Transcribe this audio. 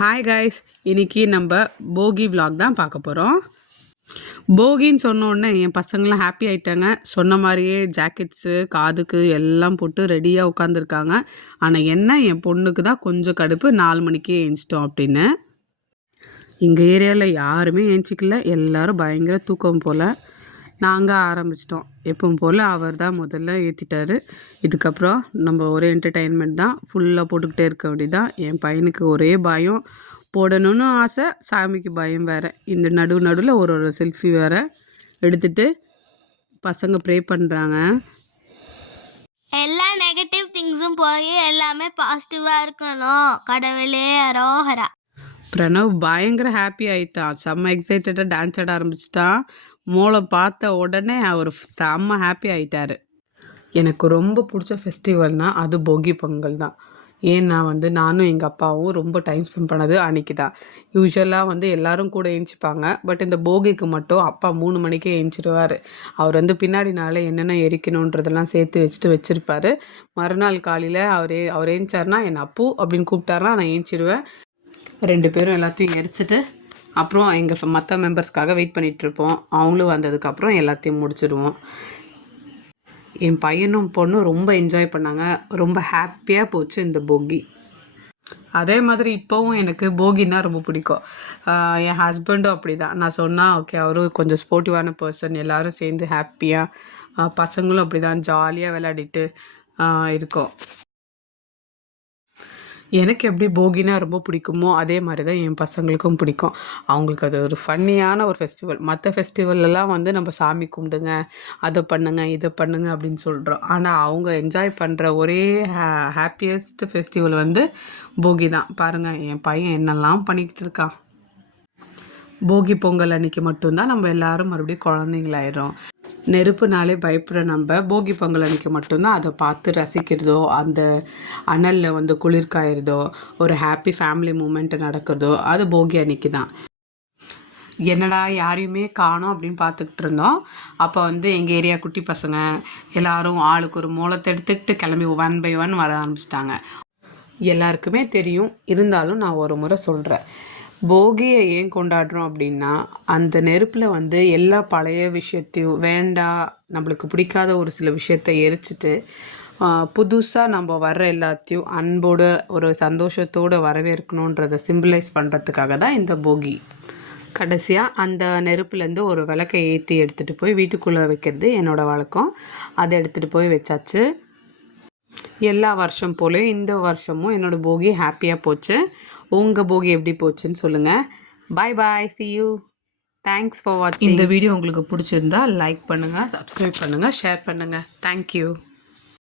Hi guys, இன்றைக்கி நம்ம போகி vlog தான் பார்க்க போகிறோம். போகின்னு சொன்னோடனே என் பசங்களாம் ஹாப்பி ஆகிட்டாங்க. சொன்ன மாதிரியே ஜாக்கெட்ஸு காதுக்கு எல்லாம் போட்டு ரெடியாக உட்காந்துருக்காங்க. ஆனால் என்ன, என் பொண்ணுக்கு தான் கொஞ்சம் கடுப்பு, 4 மணிக்கே ஏஞ்சிட்டோம் அப்படின்னு. எங்கள் ஏரியாவில் யாருமே ஏஞ்சிக்கல, எல்லோரும் பயங்கர தூக்கம் போல். நாங்கள் ஆரம்பிச்சிட்டோம். எப்பவும் போல் அவர் தான் முதல்ல ஏற்றிட்டாரு. இதுக்கப்புறம் நம்ம ஒரே என்டர்டெயின்மெண்ட் தான், ஃபுல்லாக போட்டுக்கிட்டே இருக்க வேண்டியதான். என் பையனுக்கு ஒரே பயம், போடணும்னு ஆசை, சாமிக்கு பயம் வேறு. இந்த நடுவில் ஒரு செல்ஃபி வேறு எடுத்துகிட்டு பசங்க ப்ரே பண்ணுறாங்க. எல்லா நெகட்டிவ் திங்ஸும் போய் எல்லாமே பாசிட்டிவாக இருக்கணும். கடவுளே அரோஹரா. பிரணவ் பயங்கர ஹாப்பி ஆகிட்டான், செம்ம எக்ஸைட்டடாக டான்ஸ் ஆட ஆரம்பிச்சிட்டான். மூளை பார்த்த உடனே அவர் செம்ம ஹாப்பி ஆகிட்டார். எனக்கு ரொம்ப பிடிச்ச ஃபெஸ்டிவல்னால் அது போகி பொங்கல் தான். ஏன்னா நானும் எங்கள் அப்பாவும் ரொம்ப டைம் ஸ்பெண்ட் பண்ணது அன்றைக்கி தான். யூஸ்வலாக எல்லோரும் கூட ஏஞ்சிப்பாங்க. பட் இந்த போகிக்கு மட்டும் அப்பா 3 மணிக்கே ஏஞ்சிடுவார். அவர் பின்னாடி நாள் என்னென்ன எரிக்கணுன்றதெல்லாம் சேர்த்து வச்சுருப்பார். மறுநாள் காலையில் அவர் ஏஞ்சார்னா என்னை அப்பு அப்படின்னு கூப்பிட்டாருனா நான் ஏஞ்சிடுவேன். 2 பேரும் எல்லாத்தையும் எரிச்சிட்டு அப்புறம் எங்கள் மற்ற மெம்பர்ஸ்க்காக வெயிட் பண்ணிகிட்ருப்போம். அவங்களும் வந்ததுக்கப்புறம் எல்லாத்தையும் முடிச்சிடுவோம். என் பையனும் பொண்ணும் ரொம்ப என்ஜாய் பண்ணாங்க. ரொம்ப ஹாப்பியாக போச்சு இந்த போகி. அதே மாதிரி இப்போவும் எனக்கு போகின்னா ரொம்ப பிடிக்கும். என் ஹஸ்பண்டும் அப்படி தான். நான் சொன்னால் ஓகே, அவரும் கொஞ்சம் ஸ்போர்ட்டிவான பர்சன். எல்லோரும் சேர்ந்து ஹாப்பியாக, பசங்களும் அப்படி தான் ஜாலியாக விளையாடிட்டு இருக்கோம். எனக்கு எப்படி போகினா ரொம்ப பிடிக்குமோ அதே மாதிரி தான் என் பசங்களுக்கும் பிடிக்கும். அவங்களுக்கு அது ஒரு ஃபன்னியான ஒரு ஃபெஸ்டிவல். மற்ற ஃபெஸ்டிவல்லாம் நம்ம சாமி கும்பிடுங்க, அதை பண்ணுங்க, இதை பண்ணுங்க அப்படின்னு சொல்கிறோம். ஆனால் அவங்க என்ஜாய் பண்ணுற ஒரே ஹாப்பியஸ்ட் ஃபெஸ்டிவல் போகி தான். பாருங்கள், என் பையன் என்னெல்லாம் பண்ணிக்கிட்டு இருக்கான். போகி பொங்கல் அன்றைக்கி மட்டும்தான் நம்ம எல்லோரும் மறுபடியும் குழந்தைங்களாயிடும். நெருப்புனாலே பயப்படுற நம்ம போகி பொங்கல் அன்றைக்கி மட்டும்தான் அதை பார்த்து ரசிக்கிறதோ, அந்த அனலில் குளிர் காயிறதோ, ஒரு ஹாப்பி ஃபேமிலி மூமெண்ட்டு நடக்கிறதோ அது போகி அன்றைக்கி தான். என்னடா யாரையுமே காணோம் அப்படின்னு பார்த்துக்கிட்டு இருந்தோம். அப்போ எங்கள் ஏரியா குட்டி பசங்க எல்லோரும் ஆளுக்கு ஒரு மூலத்தை எடுத்துக்கிட்டு கிளம்பி 1 by 1 வர ஆரம்பிச்சிட்டாங்க. எல்லாருக்குமே தெரியும், இருந்தாலும் நான் ஒரு முறை சொல்கிறேன். போகியை ஏன் கொண்டாடுறோம் அப்படின்னா, அந்த நெருப்பில் எல்லா பழைய விஷயத்தையும் வேண்டாம், நம்மளுக்கு பிடிக்காத ஒரு சில விஷயத்தை எரிச்சிட்டு புதுசாக நம்ம வர்ற எல்லாத்தையும் அன்போடு ஒரு சந்தோஷத்தோடு வரவேற்கணுன்றதை சிம்பிளைஸ் பண்ணுறதுக்காக தான் இந்த போகி. கடைசியாக அந்த நெருப்புலேருந்து ஒரு விளக்கை ஏற்றி எடுத்துகிட்டு போய் வீட்டுக்குள்ளே வைக்கிறது என்னோடய வழக்கம். அதை எடுத்துகிட்டு போய் வச்சாச்சு. எல்லா வருஷம் போல இந்த வருஷமும் என்னோடய போகி ஹாப்பியாக போச்சு. உங்கள் போகி எப்படி போச்சுன்னு சொல்லுங்கள். பாய் பாய், see you. தேங்க்ஸ் ஃபார் வாட்சிங். இந்த வீடியோ உங்களுக்கு பிடிச்சிருந்தா லைக் பண்ணுங்கள், சப்ஸ்கிரைப் பண்ணுங்கள், ஷேர் பண்ணுங்கள். தேங்க்யூ.